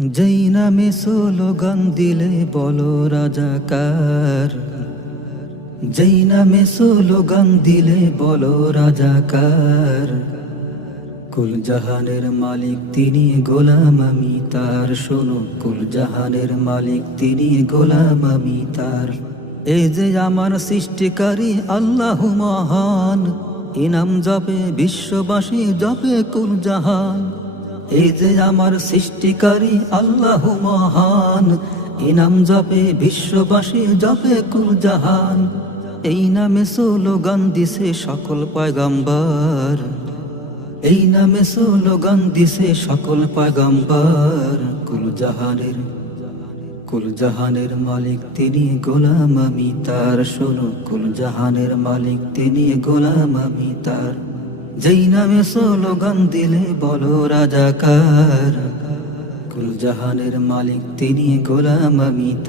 যেই নামে স্লোগান দিলে বলো রাজাকার, যেই নামে স্লোগান দিলে বলো রাজাকার। কুল জাহানের মালিক তিনি, গোলাম আমি তার। শোনো, কুল জাহানের মালিক তিনি, গোলাম আমি তার। এই যে আমার সৃষ্টিকারী আল্লাহু মহান, ইনাম জপে বিশ্ববাসী, জপে কুল জাহান। এই যে আমার সৃষ্টিকারী আল্লাহু মহান, ইনাম জপে বিশ্ববাসী, জপে কুল জাহান। এই নামে স্লোগান দিছে সকল পয়গম্বর, এই নামে স্লোগান দিছে সকল পয়গম্বর। কুল জাহানের মালিক তিনি, গোলাম আমি তার। শোনো, কুল জাহানের মালিক তিনি, গোলাম আমি তার। যেই নামে স্লোগান দিলে বলো রাজাকার, কুল জাহানের মালিক তিনি, গোলাম আমি তার।